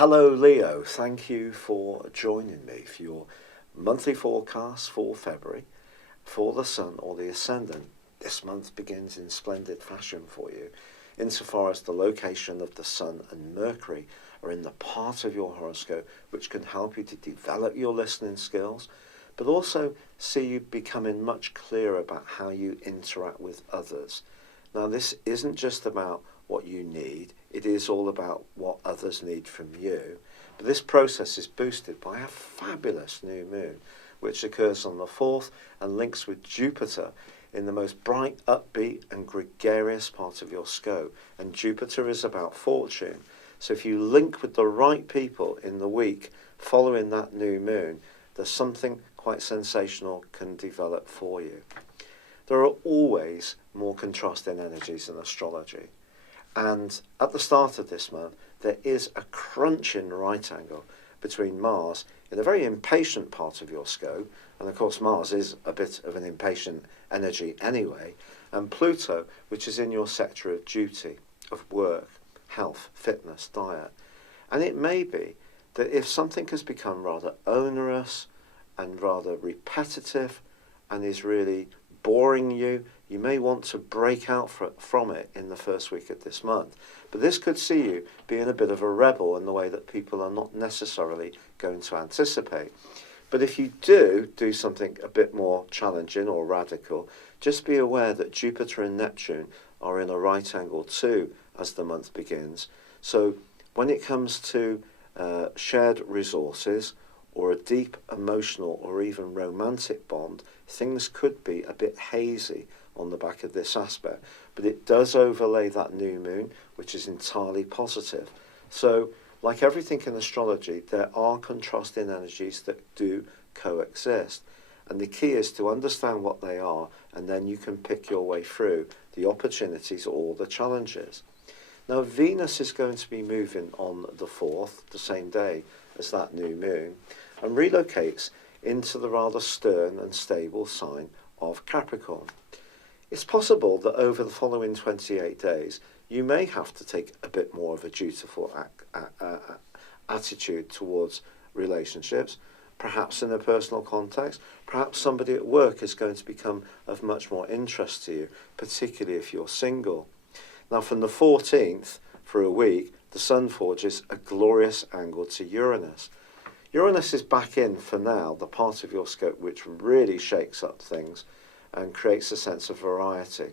Hello Leo, thank you for joining me for your monthly forecast for February for the Sun or the Ascendant. This month begins in splendid fashion for you, insofar as the location of the Sun and Mercury are in the part of your horoscope which can help you to develop your listening skills, but also see you becoming much clearer about how you interact with others. Now, this isn't just about what you need, it is all about what others need from you. But this process is boosted by a fabulous new moon, which occurs on the 4th and links with Jupiter in the most bright, upbeat and gregarious part of your scope. And Jupiter is about fortune. So if you link with the right people in the week following that new moon, there's something quite sensational can develop for you. There are always more contrasting energies in astrology. And at the start of this month, there is a crunching right angle between Mars in a very impatient part of your scope, and of course Mars is a bit of an impatient energy anyway, and Pluto, which is in your sector of duty, of work, health, fitness, diet. And it may be that if something has become rather onerous and rather repetitive and is really boring you, you may want to break out from it in the first week of this month. But this could see you being a bit of a rebel in the way that people are not necessarily going to anticipate. But if you do something a bit more challenging or radical, just be aware that Jupiter and Neptune are in a right angle too as the month begins. So when it comes to shared resources or a deep emotional or even romantic bond, things could be a bit hazy on the back of this aspect. But it does overlay that new moon, which is entirely positive. So, like everything in astrology, there are contrasting energies that do coexist. And the key is to understand what they are, and then you can pick your way through the opportunities or the challenges. Now, Venus is going to be moving on the 4th, the same day as that new moon, and relocates into the rather stern and stable sign of Capricorn. It's possible that over the following 28 days, you may have to take a bit more of a dutiful attitude towards relationships, perhaps in a personal context. Perhaps somebody at work is going to become of much more interest to you, particularly if you're single. Now, from the 14th, for a week, the Sun forges a glorious angle to Uranus. Uranus is back in, for now, the part of your scope which really shakes up things and creates a sense of variety.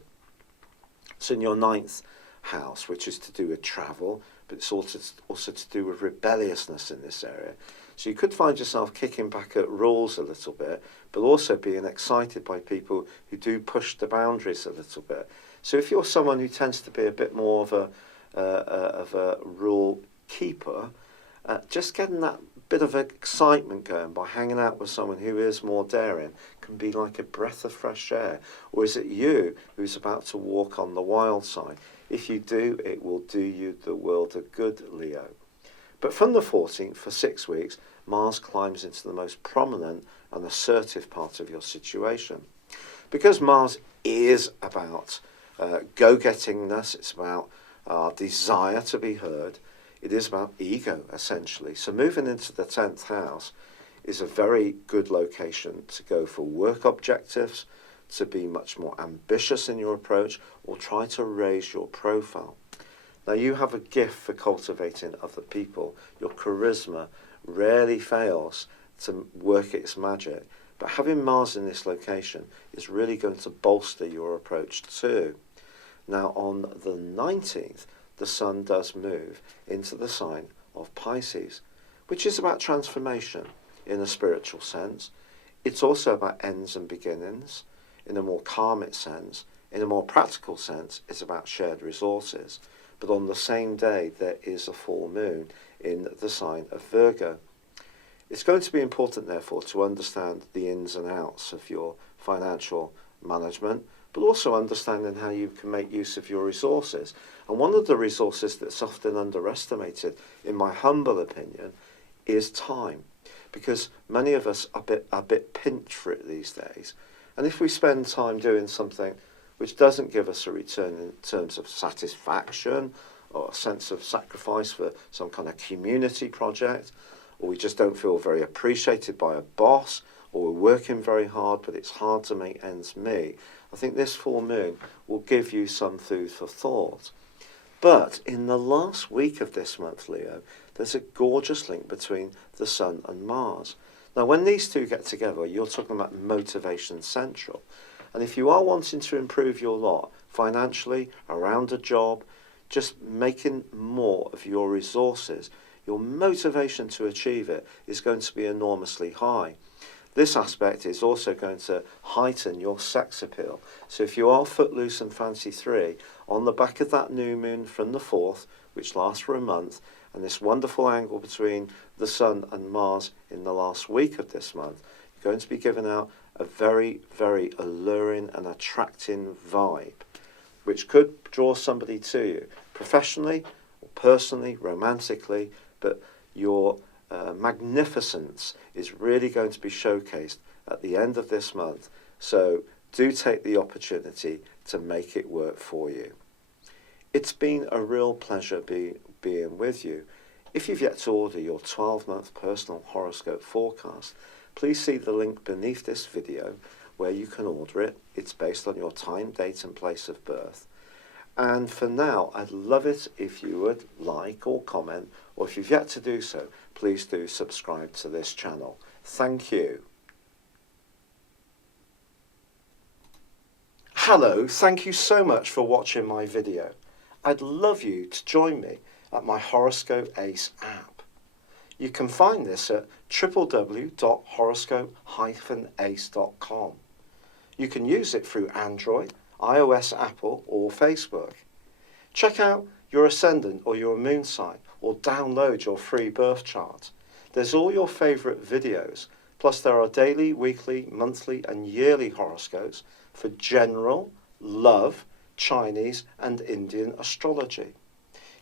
It's in your 9th house, which is to do with travel, but it's also to do with rebelliousness in this area. So you could find yourself kicking back at rules a little bit, but also being excited by people who do push the boundaries a little bit. So if you're someone who tends to be a bit more of a rule keeper, just getting that bit of excitement going by hanging out with someone who is more daring can be like a breath of fresh air. Or is it you who's about to walk on the wild side? If you do, it will do you the world of good, Leo. But from the 14th, for 6 weeks, Mars climbs into the most prominent and assertive part of your situation. Because Mars is about go-gettingness, it's about our desire to be heard, it is about ego, essentially. So moving into the 10th house is a very good location to go for work objectives, to be much more ambitious in your approach, or try to raise your profile. Now, you have a gift for cultivating other people. Your charisma rarely fails to work its magic. But having Mars in this location is really going to bolster your approach too. Now, on the 19th, the Sun does move into the sign of Pisces, which is about transformation in a spiritual sense. It's also about ends and beginnings in a more karmic sense. In a more practical sense, it's about shared resources. But on the same day, there is a full moon in the sign of Virgo. It's going to be important, therefore, to understand the ins and outs of your financial management, but also understanding how you can make use of your resources. And one of the resources that's often underestimated, in my humble opinion, is time. Because many of us are a bit pinched for it these days. And if we spend time doing something which doesn't give us a return in terms of satisfaction or a sense of sacrifice for some kind of community project, or we just don't feel very appreciated by a boss, or we're working very hard but it's hard to make ends meet, I think this full moon will give you some food for thought. But in the last week of this month, Leo, there's a gorgeous link between the Sun and Mars. Now, when these two get together, you're talking about motivation central. And if you are wanting to improve your lot financially, around a job, just making more of your resources, your motivation to achieve it is going to be enormously high. This aspect is also going to heighten your sex appeal. So if you are footloose and fancy free, on the back of that new moon from the 4th, which lasts for a month, and this wonderful angle between the Sun and Mars in the last week of this month, you're going to be giving out a very, very alluring and attracting vibe, which could draw somebody to you, professionally, or personally, romantically, but your magnificence is really going to be showcased at the end of this month. So do take the opportunity to make it work for you. It's been a real pleasure being with you. If you've yet to order your 12-month personal horoscope forecast, please see the link beneath this video where you can order it. It's based on your time, date and place of birth. And for now, I'd love it if you would like or comment, or if you've yet to do so, please do subscribe to this channel. Thank you. Hello, thank you so much for watching my video. I'd love you to join me at my Horoscope Ace app. You can find this at www.horoscope-ace.com. You can use it through Android, iOS, Apple or Facebook. Check out your ascendant or your moon sign, or download your free birth chart. There's all your favourite videos, plus there are daily, weekly, monthly and yearly horoscopes for general, love, Chinese and Indian astrology.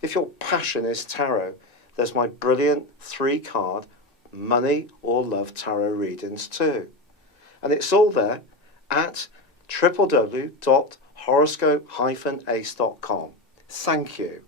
If your passion is tarot, there's my brilliant 3-card money or love tarot readings too. And it's all there at www.horoscope-ace.com. Thank you.